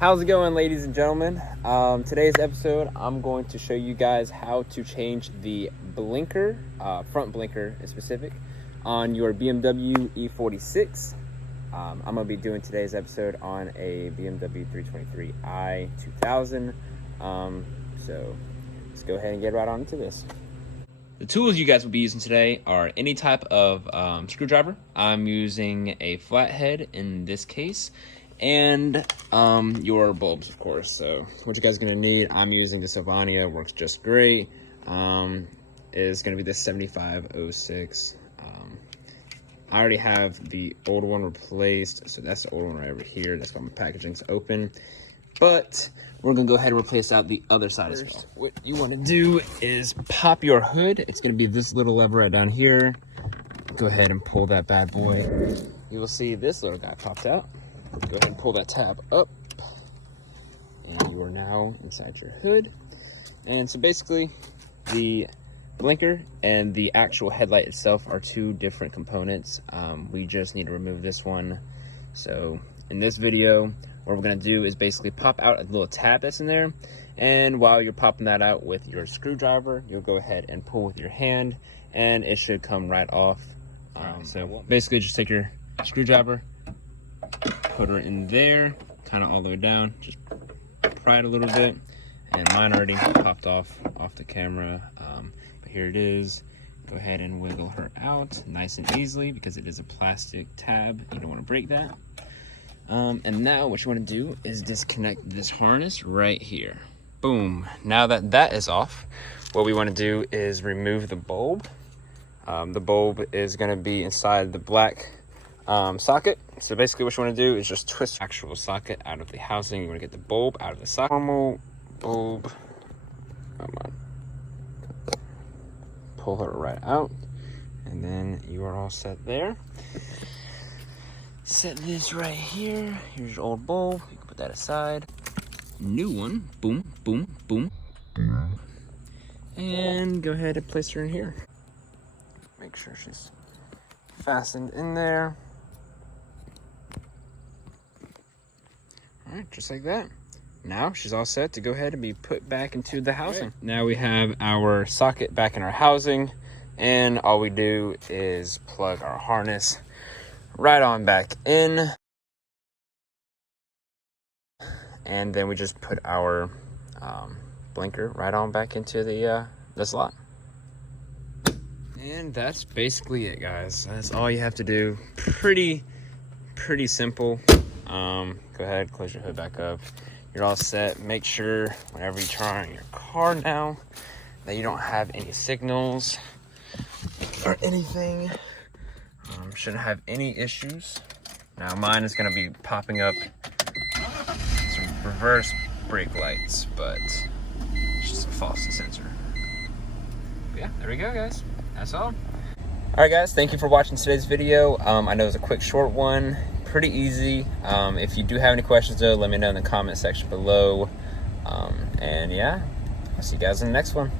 How's it going, ladies and gentlemen? Today's episode, I'm going to show you guys how to change the blinker, front blinker in specific, on your BMW e46. I'm going to be doing today's episode on a BMW 323i 2000. So let's go ahead and get right on into this. The tools you guys will be using today are any type of screwdriver. I'm using a flathead in this case, and your bulbs, of course. So what you guys are going to need, I'm using the Sylvania, works just great, is going to be the 7506. I already have the old one replaced, so that's the old one right over here. That's why my packaging's open, but we're gonna go ahead and replace out the other side as well. What you want to do is pop your hood. It's gonna be this little lever right down here. Go ahead and pull that bad boy. You will see this little guy popped out. Go ahead and pull that tab up, and you are now inside your hood. And so basically, the blinker and the actual headlight itself are two different components. We just need to remove this one. So in this video, what we're gonna do is basically pop out a little tab that's in there, and while you're popping that out with your screwdriver, you'll go ahead and pull with your hand, and it should come right off. So basically just take your screwdriver, put her in there, kind of all the way down, just pry it a little bit, and mine already popped off the camera, but here it is. Go ahead and wiggle her out nice and easily because it is a plastic tab. You don't want to break that. And now what you want to do is disconnect this harness right here. Boom. Now that that is off, what we want to do is remove the bulb. The bulb is going to be inside the black socket. So basically what you want to do is just twist the actual socket out of the housing. You want to get the bulb out of the socket. Normal bulb. Come on. Pull her right out, and then you are all set there. Set this right here. Here's your old bulb. You can put that aside. New one. Boom, boom, boom. And go ahead and place her in here. Make sure she's fastened in there. All right, just like that. Now she's all set to go ahead and be put back into the housing. Now we have our socket back in our housing, and all we do is plug our harness right on back in, and then we just put our blinker right on back into the slot. And that's basically it, guys. That's all you have to do. Pretty simple. Go ahead, close your hood back up. You're all set. Make sure whenever you turn on your car now that you don't have any signals or anything. Shouldn't have any issues. Now mine is going to be popping up some reverse brake lights, but it's just a false sensor. But yeah, there we go, guys. That's all. Alright guys, thank you for watching today's video. I know it was a quick, short one. Pretty easy. If you do have any questions though, let me know in the comment section below. And yeah, I'll see you guys in the next one.